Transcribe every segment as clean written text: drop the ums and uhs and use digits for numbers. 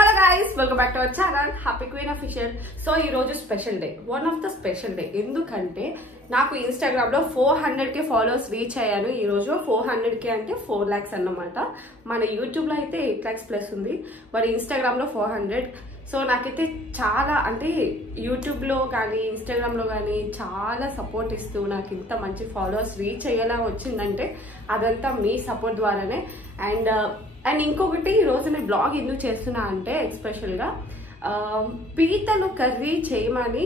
Hello guys, welcome back to our channel Happy Queen Official. So ee roju special day, one of the special day endukante నాకు Instagram లో 400k followers reach అయ్యాను. ఈ రోజు 400k అంటే 4 lakhs అన్నమాట. మన YouTube లో అయితే 8 lakhs ప్లస్ ఉంది, మరి ఇన్‌స్టాగ్రామ్ లో 400. సో నాకైతే చాలా అంటే యూట్యూబ్ లో కానీ ఇన్‌స్టాగ్రామ్ లో కానీ చాలా సపోర్ట్ ఇస్తూ నాకు ఇంత మంచి ఫాలోవర్స్ రీచ్ అయ్యేలా వచ్చిందంటే అదంతా మీ సపోర్ట్ ద్వారానే. అండ్ ఇంకొకటి ఈ రోజు నేను బ్లాగ్ ఎందుకు చేస్తున్నా అంటే ఎస్పెషల్గా పీతలు కర్రీ చేయమని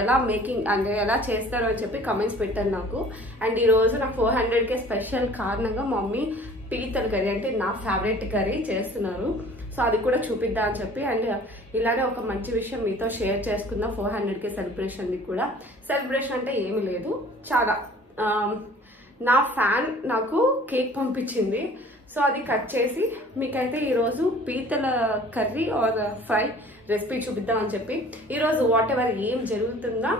ఎలా మేకింగ్ అంటే ఎలా చేస్తారో అని చెప్పి కమెంట్స్ పెట్టారు నాకు. అండ్ ఈరోజు నాకు 400k స్పెషల్ కారణంగా మమ్మీ పీతలు కర్రీ అంటే నా ఫేవరెట్ కర్రీ చేస్తున్నారు. సో అది కూడా చూపిద్దాం అని చెప్పి అండ్ ఇలానే ఒక మంచి విషయం మీతో షేర్ చేసుకుందాం. 400k సెలబ్రేషన్ది కూడా. సెలబ్రేషన్ అంటే ఏమీ లేదు, చాలా నా ఫ్యాన్ నాకు కేక్ పంపించింది. సో అది కట్ చేసి మీకైతే ఈరోజు పీతల కర్రీ ఆర్ ఫ్రై రెసిపీ చూపిద్దామని చెప్పి ఈరోజు వాట్ ఎవర్ ఏం జరుగుతుందో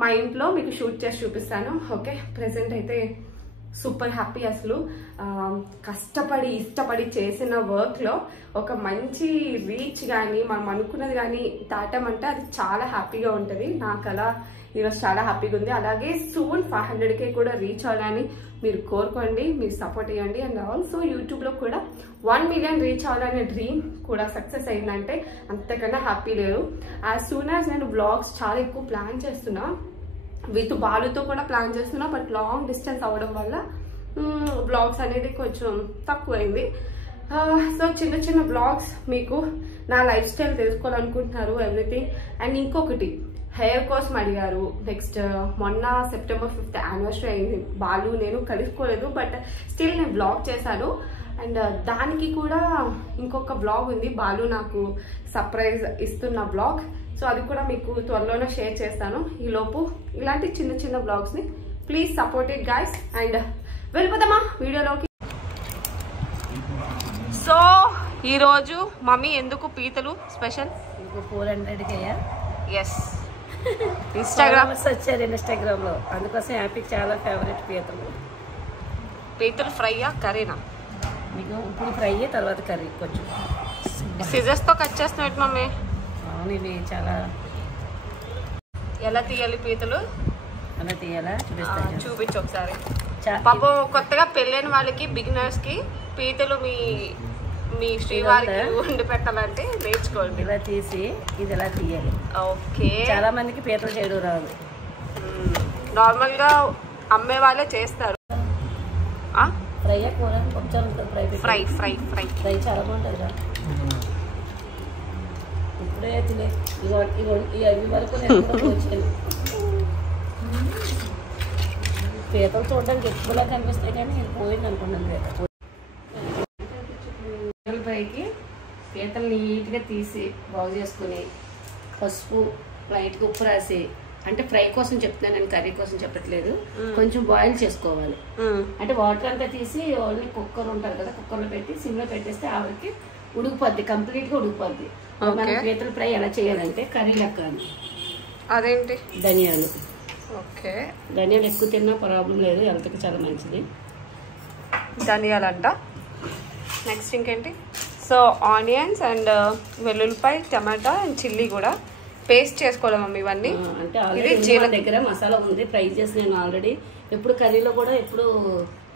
మా ఇంట్లో మీకు షూట్ చేసి చూపిస్తాను. ఓకే, ప్రెసెంట్ అయితే సూపర్ హ్యాపీ. అసలు కష్టపడి ఇష్టపడి చేసిన వర్క్లో ఒక మంచి రీచ్ కానీ మనం అనుకున్నది కానీ దాటమంటే అది చాలా హ్యాపీగా ఉంటుంది. నాకు అలా ఈరోజు చాలా హ్యాపీగా ఉంది. అలాగే సూన్ 500k కూడా రీచ్ అవ్వాలని మీరు కోరుకోండి, మీరు సపోర్ట్ ఇవ్వండి. అండ్ ఆల్సో యూట్యూబ్లో కూడా 1 million రీచ్ అవ్వాలనే డ్రీమ్ కూడా సక్సెస్ అయిందంటే అంతకన్నా హ్యాపీ లేదు. యాజ్ సూన్ యాజ్ నేను బ్లాగ్స్ చాలా ఎక్కువ ప్లాన్ చేస్తున్నా, విత్ బాలుతో కూడా ప్లాన్ చేస్తున్నా, బట్ లాంగ్ డిస్టెన్స్ అవ్వడం వల్ల బ్లాగ్స్ అనేది కొంచెం తక్కువైంది. సో చిన్న చిన్న బ్లాగ్స్ మీకు నా లైఫ్ స్టైల్ తెలుసుకోవాలనుకుంటున్నారు ఎవ్రీథింగ్. అండ్ ఇంకొకటి హెయిర్ కోసం అడిగారు. నెక్స్ట్ మొన్న September 5th యానివర్సరీ అయింది. బాలు నేను కలుసుకోలేదు, బట్ స్టిల్ నేను బ్లాగ్ చేశాను. అండ్ దానికి కూడా ఇంకొక బ్లాగ్ ఉంది, బాలు నాకు సర్ప్రైజ్ ఇస్తున్న బ్లాగ్. సో అది కూడా మీకు త్వరలోనే షేర్ చేస్తాను. ఈలోపు ఇలాంటి చిన్న చిన్న బ్లాగ్స్ని please support it guys. And వెళ్ళిపోదామా వీడియోలోకి. సో ఈరోజు మమ్మీ ఎందుకు పీతలు స్పెషల్ 400k ఎస్ ఇన్స్టాగ్రామ్ వచ్చారు ఇన్స్టాగ్రామ్ లో, అందుకోసం హ్యాపీకి చాలా ఫేవరెట్ పీతలు ఫ్రైయా కర్రీనా? మీకు ఇప్పుడు ఫ్రై తర్వాత కర్రీ కొంచెం సిజర్స్ తో కట్ చేస్తున్నట్టు మమ్మీ. అవును, ఇవి చాలా ఎలా తీయాలి పీతలు అలా తీయాలా చూపిస్తాను, చూపించు ఒకసారి. పాపం కొత్తగా పెళ్ళైన వాళ్ళకి బిగినర్స్ కి పీతలు మీ శ్రీవారికి వండి పెట్టాలంటే నేర్చుకోండి. ఇలా తీసి ఇది ఎలా తీయాలి. ఓకే, చాలా మందికి పీతలు చేయడం రాదు, నార్మల్ గా అమ్మే వాళ్ళే చేస్తారు. ఫ్రై కూర కొంచెం ఫ్రై ఫ్రై ఫ్రై ఫ్రై చాలా బాగుంటుంది కదా. ఇప్పుడే తినే ఈ అవి వరకు వచ్చాను. పీతలు చూడడానికి ఎక్కువలా కనిపిస్తాయి కానీ నేను పోయింది అనుకున్నాను. పైకి పీతలు నీట్గా తీసి బాగు చేసుకుని పసుపు లైట్గా ఉప్పు రాసి, అంటే ఫ్రై కోసం చెప్తున్నాను నేను, కర్రీ కోసం చెప్పట్లేదు, కొంచెం బాయిల్ చేసుకోవాలి. అంటే వాటర్ అంతా తీసి ఓన్లీ కుక్కర్ ఉంటుంది కదా, కుక్కర్లో పెట్టి సిమ్లో పెట్టేస్తే ఆవిడకి ఉడికిపోద్ది, కంప్లీట్గా ఉడికిపోద్ది. మనం పీతల ఫ్రై ఎలా చేయాలంటే కర్రీ లెక్క అదేంటి ధనియాలు. ఓకే, ధనియాలు ఎక్కువ తిన్నా ప్రాబ్లం లేదు, హెల్త్కి చాలా మంచిది ధనియాలంట. నెక్స్ట్ ఇంకేంటి? సో ఆనియన్స్ అండ్ వెల్లుల్లిపాయ, టమాటా అండ్ చిల్లీ కూడా పేస్ట్ చేసుకోవాలి మమ్మీ ఇవన్నీ. అంటే ఆల్రెడీ మన దగ్గర మసాలా ఉంది, ఫ్రై చేసి నేను ఆల్రెడీ ఎప్పుడు కర్రీలో కూడా ఎప్పుడు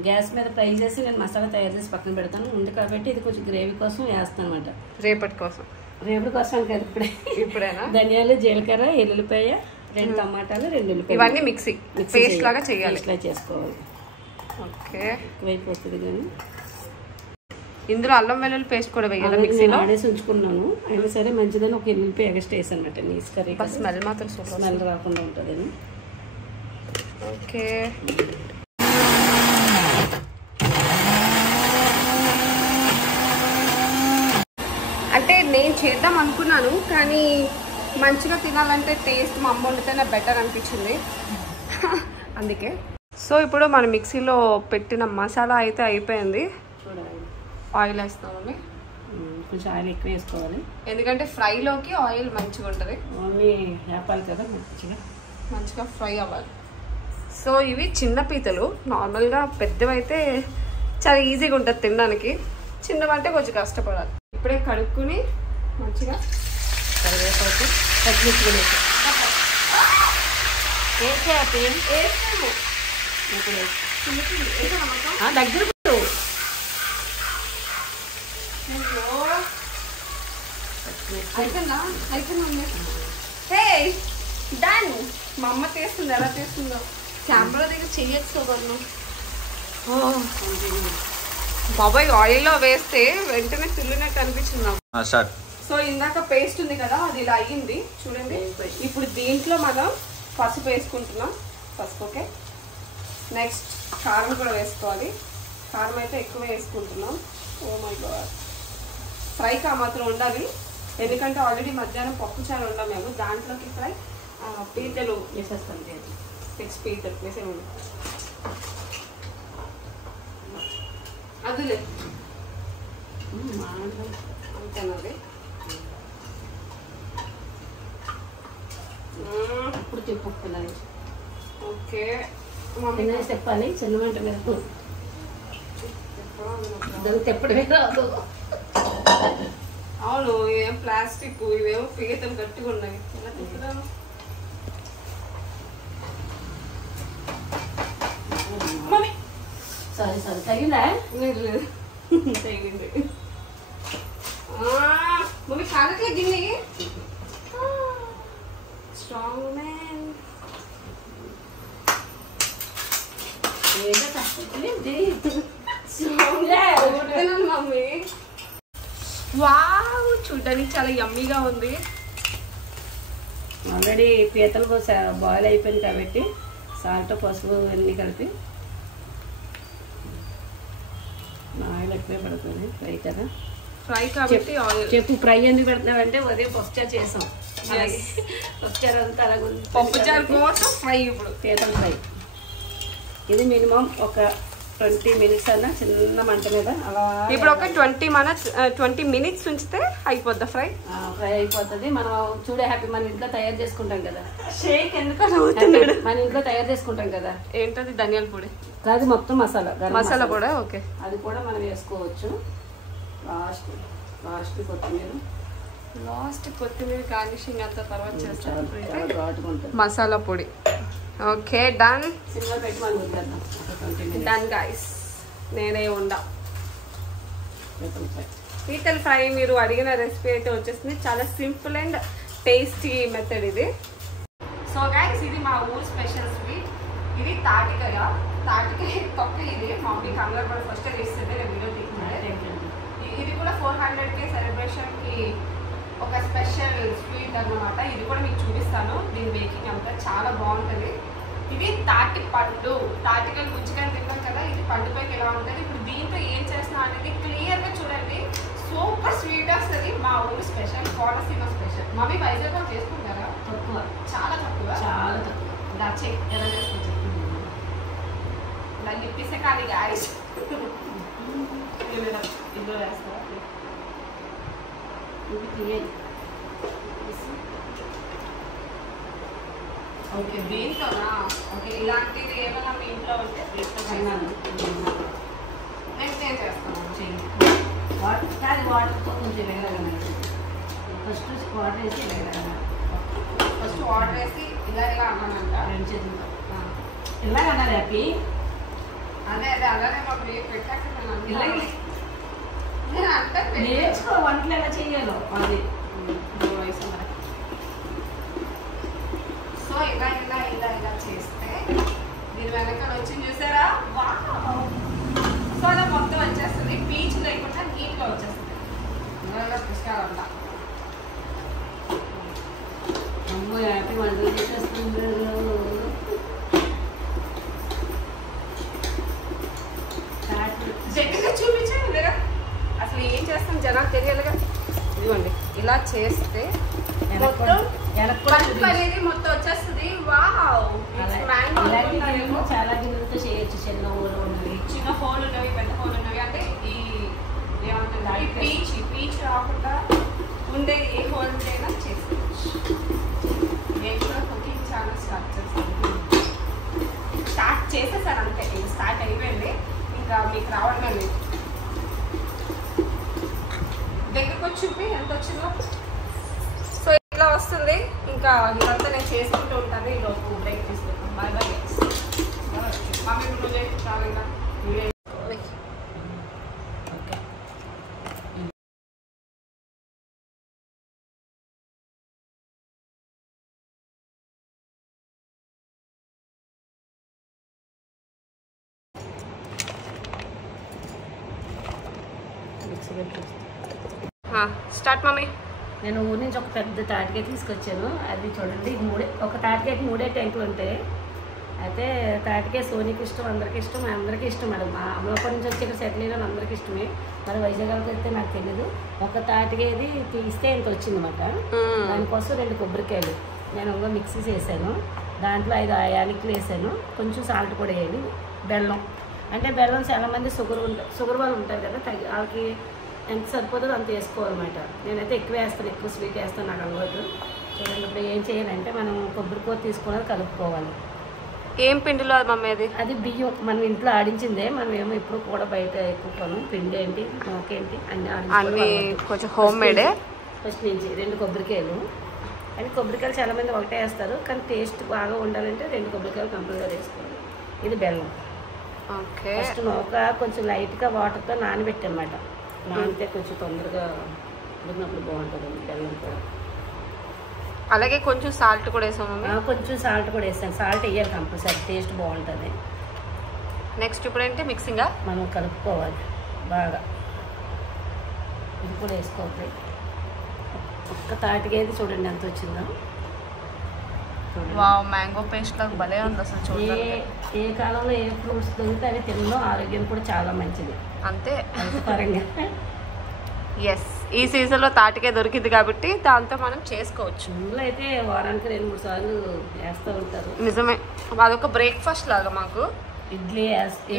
గ్యాస్ మీద ఫ్రై చేసి నేను మసాలా తయారు చేసి పక్కన పెడతాను. ఉంది కాబట్టి ఇది కొంచెం గ్రేవీ కోసం వేస్తాను అనమాట, రేపటి కోసం. రేపటి కోసం కాదు, ఇప్పుడేనా. ధనియాలు, జీలకర్ర, ఎల్లుల్లిపాయ, 2 టమాటాలు, 2 ఉల్లిపాయలు, ఇవన్నీ మిక్సీ పేస్ట్ లాగా చేయాలి, ఇట్లా చేసుకోవాలి. ఓకే, ఎక్కువైపోతుంది కానీ ఇందులో అల్లం వెల్లుల్లి పేస్ట్ కూడా వేయాలి మిక్సీలో. ఆడేసి ఉంచుకున్నాను, అయినా సరే మంచిదని ఒక ఎల్లుల్లిపాయ ఎక్స్ట్రా వేసాను అనమాట. నీస్ కర్రీ స్మెల్ మాత్రం స్మెల్ రాకుండా ఉంటుందని. ఓకే, అంటే నేను చేద్దాం అనుకున్నాను కానీ మంచిగా తినాలంటే టేస్ట్ మా అమ్మ వండితేనే బెటర్ అనిపించింది అందుకే. సో ఇప్పుడు మన మిక్సీలో పెట్టిన మసాలా అయితే అయిపోయింది. ఆయిల్ వేస్తామని కొంచెం ఆయిల్ ఎక్కువ వేసుకోవాలి, ఎందుకంటే ఫ్రైలోకి ఆయిల్ మంచిగా ఉంటుంది. ఓన్లీ వేపాలి కదా, మంచిగా ఫ్రై అవ్వాలి. సో ఇవి చిన్న పీతలు, నార్మల్గా పెద్దవైతే చాలా ఈజీగా ఉంటుంది తినడానికి, చిన్నవంటే కొంచెం కష్టపడాలి. ఇప్పుడే కడుక్కుని మంచిగా కరివేపాకు పచ్చిమిర్చి వేసాము. దగ్గర అయిపోయిందా? అయిపోయిందా? హే డన్. మా అమ్మ తీస్తుంది, ఎలా తీస్తుందో కెమెరా దగ్గర చెయ్యొచ్చు. బాబాయ్ ఆయిల్లో వేస్తే వెంటనే తిల్లినట్టు అనిపించింది నాకు. సో ఇందాక పేస్ట్ ఉంది కదా, అది ఇలా అయ్యింది చూడండి. ఇప్పుడు దీంట్లో మనం పసుపు వేసుకుంటున్నాం. పసుపు ఓకే. నెక్స్ట్ కారం కూడా వేసుకోవాలి. కారం అయితే ఎక్కువ వేసుకుంటున్నాం. Oh my God. ఫ్రైకి ఆ మాత్రం ఉండాలి, ఎందుకంటే ఆల్రెడీ మధ్యాహ్నం పప్పుచారు ఉండాం మేము. దాంట్లోకి ఫ్రై పీతలు వేసేస్తాం. 6 పీతలు వేసేయండి. అదిలే అంతేనండి. ఇప్పుడు చెప్పుకున్నాను. ఓకే చెప్పాలి చిన్నమంట మీద తెప్పడమే రాదు. అవును, ఇవేం ప్లాస్టిక్, ఇవేమో పీతలు గట్టిగా ఉన్నాయి. ఎలా తిప్పుదాం? సారీ తగిలిందా? లేదు తగిలింది. మమ్మీ కాదట్లే గిన్నె. Strong man. మమ్మీ వావ్, చూడడానికి చాలా యమ్మీగా ఉంది. ఆల్రెడీ పీతలు బాయిల్ అయిపోయింది కాబట్టి సాల్ట్ పసుపు అన్నీ కలిపి ఆయిల్ ఎక్కువే పడుతుంది. ఫ్రై కదా, ఫ్రై కాబట్టి ఆయిల్. చెప్పు ఫ్రై ఎందుకు పెడుతున్నావంటే ఉదయం పప్పుచారు చేసాం. పప్పుచారు అంతా అలాగే పప్పుచారు కోసం ఫ్రై. ఇప్పుడు పీతల ఫ్రై ఇది మినిమం ఒక 20 మినిట్స్ అన్న చిన్న మంట మీద అలా. ఇప్పుడు ఒక 20 మినిట్స్ ఉంచితే అయిపోద్దా ఫ్రై? ఫ్రై అయిపోతుంది. మనం చూడే హ్యాపీ మన ఇంట్లో తయారు చేసుకుంటాం కదా. షేక్ ఎందుకు అవుతున్నాడు? మన ఇంట్లో తయారు చేసుకుంటాం కదా. ఏంటది? ధనియాల పొడి కాదు, మొత్తం మసాలా, మసాలా కూడా. ఓకే, అది కూడా మనం వేసుకోవచ్చు. లాస్ట్ కొత్తిమీర గార్నిషింగ్ అంతా తర్వాత చేస్తాం. ఘాటుకుంటుంది మసాలా పొడి. Okay done. సిల్వర్ పెట్టి మనం వదిలేద్దాం. Done guys. నేనే ఉండా పీతల్ ఫ్రై. మీరు అడిగిన రెసిపీ అయితే వచ్చేసింది. చాలా సింపుల్ అండ్ టేస్టీ మెథడ్ ఇది. సో గైస్, ఇది మా ఊరు స్పెషల్ స్వీట్. ఇది తాటికాయ తొక్క. ఇది మమ్మీ కంగారు పడి ఫస్ట్ చేస్తుంది, నేను వీడియో తీసుకున్నాను. ఇది కూడా 400K సెలబ్రేషన్కి ఒక స్పెషల్ స్వీట్ అన్నమాట. ఇది కూడా మీకు చూపిస్తాను. దీని మేకింగ్ అంతా చాలా బాగుంటుంది. ఇది తాటి పండు. తాటికాయలు గుజ్జుగా తింటాం కదా, ఇది పండుపైకి ఎలా ఉంటుంది. ఇప్పుడు దీంట్లో ఏం చేస్తున్నా అనేది క్లియర్గా చూడండి. సూపర్ స్వీట్ వస్తుంది. మా ఊరు స్పెషల్, కోనసీమ స్పెషల్. మమ్మీ వైజాగ్లో చేసుకుంటారా? తక్కువ, చాలా తక్కువ. దాచే ఎలా చేసుకుంటారు? దాన్ని ఇప్పిస్తే కానీ గాయస్ ఇందులో వేస్తారా? ఓకే, దీంతోనా? ఓకే, ఇలాంటిది ఏమైనా మీ ఇంట్లో ఉంటే నెక్స్ట్ ఏం చేస్తాను? వాటర్తో కొంచెం వేగలగా ఫస్ట్ వాటర్ వేసి వేగలగా. ఫస్ట్ వాటర్ వేసి ఇలా అన్నానంట. 2 చేతులతో ఇలాగ అన్నారు హ్యాపీ. అదే అలానే మాకు పెట్టాక నేర్చుకో వంటలు ఎలా చేయాలో. అది సో ఇలా చేస్తే దీని వెనకాల వచ్చి చూసారా? సో అలా మొత్తం వచ్చేస్తుంది. పీచ్ లేకుండా నీట్గా వచ్చేస్తుంది. పుష్కాలంతా అమ్మో హ్యాపీ వంటలు చేసేస్తున్నారు. దగ్గరగా చూపించాను లేదా? అసలు ఏం చేస్తాం జనాలు తెలియాలిగా. ఇదిగోండి, ఇలా చేస్తే మొత్తం పల్పు అనేది మొత్తం వచ్చేస్తుంది. వావ్, చాలా గిన్నెలతో చేయొచ్చు. చిన్న ఊరు ఉన్నవి, చిన్న హోల్ ఉన్నవి, పెద్ద హోల్ ఉన్నవి. అంటే ఈ ఏమంటుంది పీచ్ రాకుండా ఉండే ఏ హోల్ అయినా చేసుకోవచ్చు. నేను కూడా కుకింగ్ ఛానల్ స్టార్ట్ చేసేసాను అంతే. ఇది స్టార్ట్ అయిపోయింది, ఇంకా మీకు రావడమే లేదు. దగ్గరకు చూపి ఎంత వచ్చిందో. సో ఇలా వస్తుంది. ఇంకా ఇదంతా నేను చేసుకుంటూ ఉంటాను. ఈ లోపు బ్రేక్ తీసుకుంటాం. Bye bye. మమ్మీ రోజు చాలా స్టార్ట్ మమ్మీ. నేను ఊరి నుంచి ఒక పెద్ద తాటికాయ తీసుకొచ్చాను. అది చూడండి, ఒక తాటికాయకి 3 టెంకులు ఉంటాయి. అయితే తాటికాయ సోనీకి ఇష్టం, అందరికి ఇష్టం, అందరికీ ఇష్టం మేడం. మా అమలాపురం నుంచి వచ్చి ఇక్కడ సెటిల్ అయిన అందరికీ ఇష్టమే. మరి వైజాగ్కి అయితే నాకు తెలియదు. ఒక తాటికాయది తీస్తే ఇంత వచ్చిందన్నమాట. దానికోసం 2 కొబ్బరికాయలు నేను ఒక మిక్సీ చేశాను. దాంట్లో 5 యాలకులు వేసాను. కొంచెం సాల్ట్ కూడా వేయాలి. బెల్లం, అంటే బెల్లం చాలామంది షుగర్ వాళ్ళు ఉంటారు కదా, వాళ్ళకి ఎంత సరిపోతుందో అంత వేసుకోవాలన్నమాట. నేనైతే ఎక్కువ వేస్తాను, ఎక్కువ స్వీట్ వేస్తాను, నాకు అలవాటు. చూడండి, ఇప్పుడు ఏం చేయాలంటే మనం కొబ్బరి కూర తీసుకున్నది కలుపుకోవాలి. ఏం పిండిలో మమ్మీ? అది బియ్యం మనం ఇంట్లో ఆడించిందే. మనం ఏమో ఇప్పుడు కూడా బయట ఎక్కువ కొనం. పిండి ఏంటి, నూకేంటి అన్ని కొంచెం హోమ్ మేడే. ఫస్ట్ నుంచి 2 కొబ్బరికాయలు. అని కొబ్బరికాయలు చాలామంది ఒకటే వేస్తారు, కానీ టేస్ట్ బాగా ఉండాలంటే 2 కొబ్బరికాయలు కంపల్సరీ వేసుకోవాలి. ఇది బెల్లం. ఓకే. ఫస్ట్ నూక కొంచెం లైట్గా వాటర్తో నానబెట్టనమాట. నానితే కొంచెం తొందరగా ఉడికినప్పుడు బాగుంటుంది బెల్లం కూడా. అలాగే కొంచెం సాల్ట్ కూడా వేసాము. కొంచెం సాల్ట్ కూడా వేసాను. సాల్ట్ వేయాలి కంపల్సరీ, టేస్ట్ బాగుంటుంది. నెక్స్ట్ ఇప్పుడు ఏంటి మిక్సింగా మనం కలుపుకోవాలి బాగా. ఇది కూడా వేసుకోవాలి. ఒక్క తాటికైతే చూడండి ఎంత వచ్చిందో. వావ్, మ్యాంగో పేస్ట్ లాగా భలే ఉంది అసలు. చూడండి, ఏ కాలంలో ఏ ఫ్రూట్స్ దొరికితే అవి తినడం ఆరోగ్యం కూడా చాలా మంచిది. అంతే పరంగా. ఎస్, ఈ సీజన్లో తాటికాయ దొరికింది కాబట్టి దాంతో మనం చేసుకోవచ్చు. ఇందులో అయితే వారానికి 2-3 సార్లు వేస్తూ ఉంటారు. నిజమే, అదొక బ్రేక్ఫాస్ట్ లాగా మాకు. ఇడ్లీ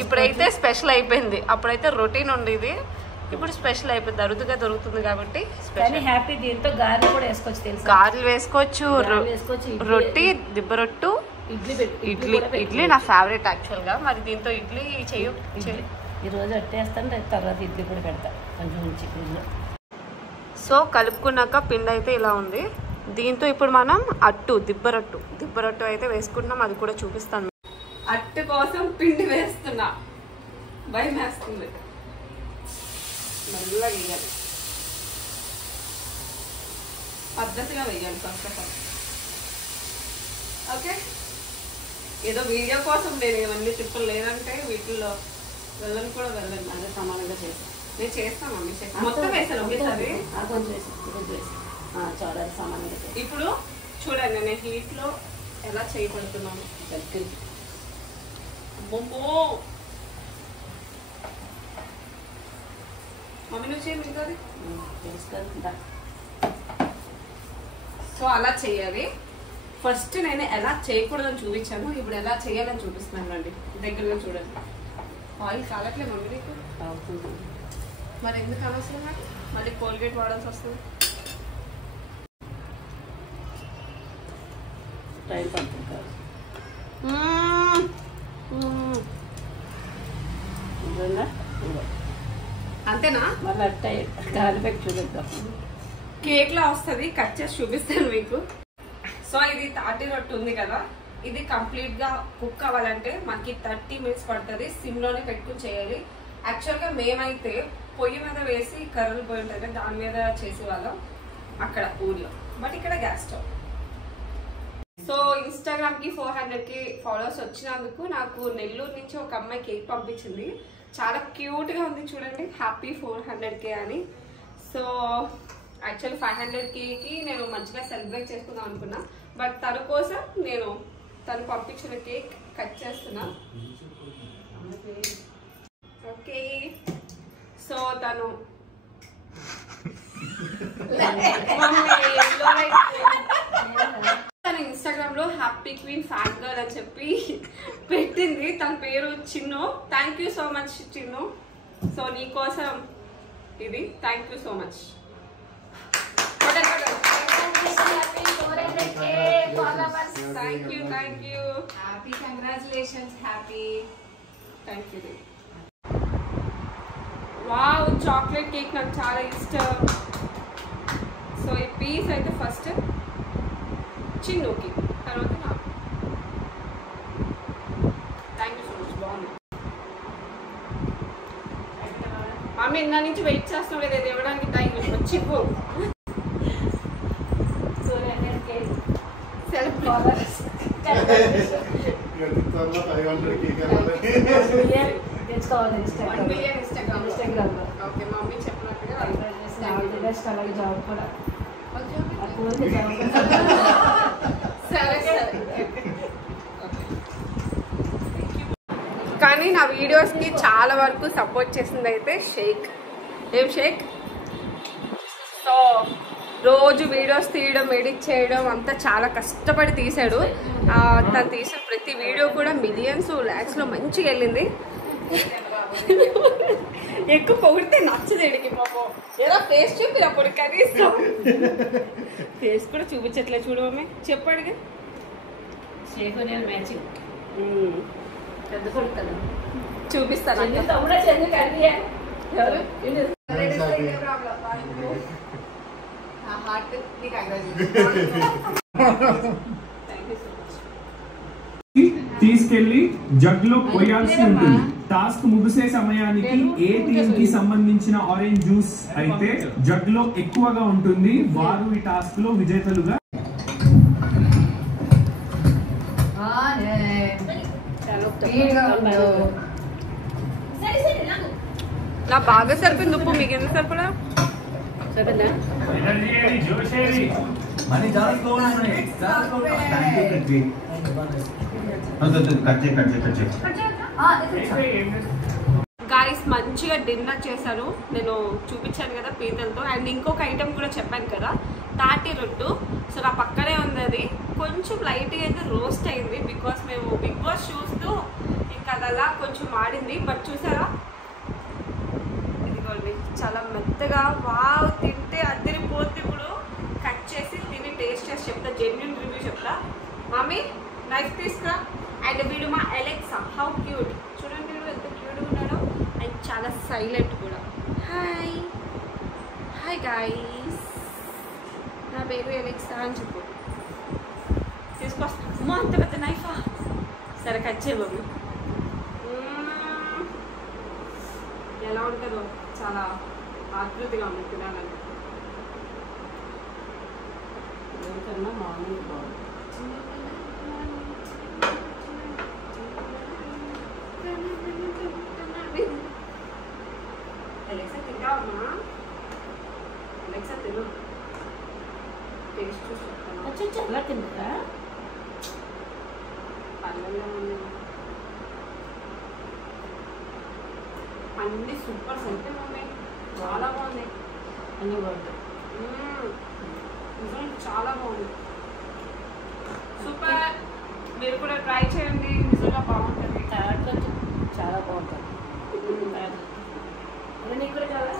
ఇప్పుడైతే స్పెషల్ అయిపోయింది. అప్పుడైతే రొటీన్ ఉండేది, ఇప్పుడు స్పెషల్ అయిపోయింది. అరుదుగా దొరుకుతుంది కాబట్టి హ్యాపీ. దీంతో గారెలు కూడా వేసుకోవచ్చు, తెలుసు. గారెలు వేసుకోవచ్చు, రొట్టి, దిబ్బ రొట్టు, ఇడ్లీ నా ఫేవరెట్ యాక్చువల్గా. మరి దీంతో ఇడ్లీ ఈ రోజు అట్టేస్తాను, తర్వాత ఇడ్లీ కూడా పెడతా కొంచెం ఉంచి ఫ్రిడ్జ్లో. సో కలుపుకున్నాక పిండి అయితే ఇలా ఉంది. దీంతో ఇప్పుడు మనం దిబ్బ రొట్టు అయితే వేసుకుంటున్నాం. అది కూడా చూపిస్తాను. అట్టు కోసం పిండి వేస్తున్నా, భయం వేస్తుంది. మెల్లగా వేయాలి, పద్ధతిగా వేయాలి ఫస్ట్ ఆఫ్ ఆల్. ఓకే, ఏదో వీడియో కోసం నేను ఇవన్నీ టిప్పులు లేదంటే వీటిల్లో వెళ్ళని కూడా వెళ్ళండి. అదే సమానంగా చేస్తాను. నేను చేస్తాను మమ్మీ, మొత్తం వేసాను ఒకేసారి. చాలా సమానంగా. ఇప్పుడు చూడండి, నేను హీట్లో ఎలా చేయబడుతున్నాను. దగ్గరికి మమ్మీ నువ్వు చేయాలి. సో అలా చేయాలి. ఫస్ట్ నేను ఎలా చేయకూడదని చూపించాను, ఇప్పుడు ఎలా చేయాలని చూపిస్తున్నాను అండి. దగ్గరగా చూడండి. ఆయిల్ కాలట్లేదు మమ్మీ నీకు? మరి ఎందుకు అనవసరం మళ్ళీ కోల్గేట్ వాడాల్సి వస్తుంది. టైం పడుతుంది కాదు. అంతేనా? మళ్ళీ గాలి పెట్టి చూపిద్దాం. కేక్ లా వస్తుంది, కట్ చేసి చూపిస్తాను మీకు. సో ఇది తాటి రొట్టె ఉంది కదా, ఇది కంప్లీట్ గా కుక్ అవ్వాలంటే మనకి 30 మినిట్స్ పడుతుంది. సిమ్ లోనే పెట్టుకుని చేయాలి. యాక్చువల్ గా మేమైతే పొయ్యి మీద వేసి కర్రలు పోయి ఉంటుంది, దాని మీద చేసేవాళ్ళం అక్కడ ఊర్లో. బట్ ఇక్కడ గ్యాస్ స్టవ్. సో ఇన్స్టాగ్రామ్ కి 400K ఫాలోవర్స్ వచ్చినందుకు నాకు నెల్లూరు నుంచి ఒక అమ్మాయి కేక్ పంపించింది. చాలా క్యూట్ గా ఉంది చూడండి, హ్యాపీ 400K అని. సో యాక్చువల్లీ 500Kకి నేను మంచిగా సెలబ్రేట్ చేసుకుందాం అనుకున్నా. బట్ తన కోసం నేను తను పంపించిన కేక్ కట్ చేస్తున్నా. ఓకే, సో తను తన ఇన్స్టాగ్రామ్ లో హ్యాపీ క్వీన్ ఫ్యాన్ గర్ల్ అని చెప్పి పెట్టింది. తన పేరు Chinnu. Thank you so much Chinnu. So నీ కోసం ఇది, thank you so much. Thank you, thank you, happy, congratulations, happy. Thank you. Wow, chocolate cake నాకు చాలా ఇష్టం. మొన్న నుంచి వెయిట్ చేస్తాం కదా ఇది ఇవ్వడానికి టైం వచ్చిపో సెల్ఫ్ ఓకే మమ్మీ చెప్పినట్టుగా అలాగే జాబ్ కూడా కానీ నా వీడియోస్కి చాలా వరకు సపోర్ట్ చేసింది అయితే షేక్. ఏం షేక్? సో రోజు వీడియోస్ తీయడం ఎడిట్ చేయడం అంతా చాలా కష్టపడి తీసాడు. తను తీసిన ప్రతి వీడియో కూడా మిలియన్స్ ల్యాక్స్లో మంచిగా వెళ్ళింది. ఎక్కువ పొగిడితే నచ్చదు ఎడికి పాపం. ఏదో ఫేస్ చూపినప్పుడు కనీసం ఫేస్ కూడా చూపించట్లే చూడమే చెప్పాడుగా. షేక్ నేను మ్యాచింగ్ పెద్ద కొడుకు కదా చూపిస్తాను. తీసుకెళ్లి జగ్ లో పోయాల్సి ఉంటుంది. టాస్క్ ముగిసే సమయానికి ఏ టీం కి సంబంధించిన ఆరెంజ్ జ్యూస్ అయితే జగ్ లో ఎక్కువగా ఉంటుంది వారు ఈ టాస్క్ లో విజేతలుగా. నా బాగా సరిపోయింది ఉప్పు. మీకు ఎంత సరిపడా? సరిపోయిందా? గాయస్ మంచిగా డిన్నర్ చేశారు. నేను చూపించాను కదా పీతలతో. అండ్ ఇంకొక ఐటెం కూడా చెప్పాను కదా తాటి రొట్టు. సో నా పక్కనే ఉంది అది. కొంచెం లైట్గా అయితే రోస్ట్ అయింది బికాస్ మేము బిగ్ బాస్ చూస్తూ ఇంకా అలా కొంచెం మాడింది. బట్ చూసారా ఇదిగోండి చాలా మెత్తగా వావ్ తింటే అదిరిపోతే. ఇప్పుడు కట్ చేసి తిని టేస్ట్ చేసి చెప్తా. జెన్యూన్ రివ్యూ చెప్తా. మమ్మీ నైఫ్ తీసుకురా. అండ్ వీడు మా అలెక్సా. హౌ క్యూట్ చూడండి వీడు ఎంత క్యూట్గా ఉన్నాడో. అండ్ చాలా సైలెంట్ కూడా. హాయ్ హాయ్ గాయ్స్, నా పేరు అలెక్సా అని చెప్పు. తీసుకొస్తా. అమ్మో అంత పెద్ద నైఫా. సరే కట్ చేయ బాబు. ఎలా ఉంటుందో చాలా ఆకృతిగా ఉంది తినాలని. ఎవరికన్నా మార్నింగ్ బాగుంది. అలెక్సా తింటావమ్మా? అలెక్సా తిను. టేస్ట్ చూసి చెప్తాను. ఎలా తింటారా? పల్లెల్లో ఉంది. అన్ని సూపర్ సెంటే ఉన్నాయి. చాలా బాగున్నాయి. అన్నీ బాగుంటాయి. నిజంగా చాలా బాగుంది. సూపర్. మీరు కూడా ట్రై చేయండి. నిజంగా బాగుంటుంది. చాలా బాగుంటుంది. నీకు కూడా చాలా.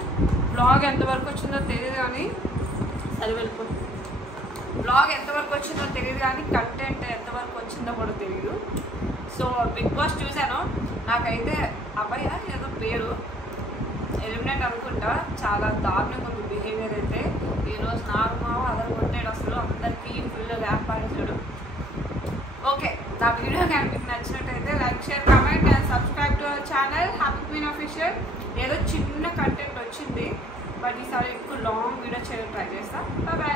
బ్లాగ్ ఎంతవరకు వచ్చిందో తెలియదు కానీ సరే వెళ్ళిపో. బ్లాగ్ ఎంతవరకు వచ్చిందో తెలియదు కానీ కంటెంట్ ఎంతవరకు వచ్చిందో కూడా తెలియదు. సో బిగ్ బాస్ చూశాను. నాకైతే అబ్బాయి ఏదో పేరు ఎలిమినేట్ అనుకుంటా. చాలా దారుణంగా ఉంది బిహేవియర్ అయితే. ఈరోజు నాకు మావ అదర్ కొట్టాడు. అసలు అందరికీ ఫుల్ ర్యాప్ పాడించాడు. ఓకే నా వీడియో కానీ మీకు నచ్చినట్టయితే like share comment and subscribe to our channel happy queen official. ఏదో చిన్న కంటెంట్ వచ్చింది బట్ ఈసారి ఎక్కువ లాంగ్ వీడియో చేయడం ట్రై చేస్తాను. బాయ్.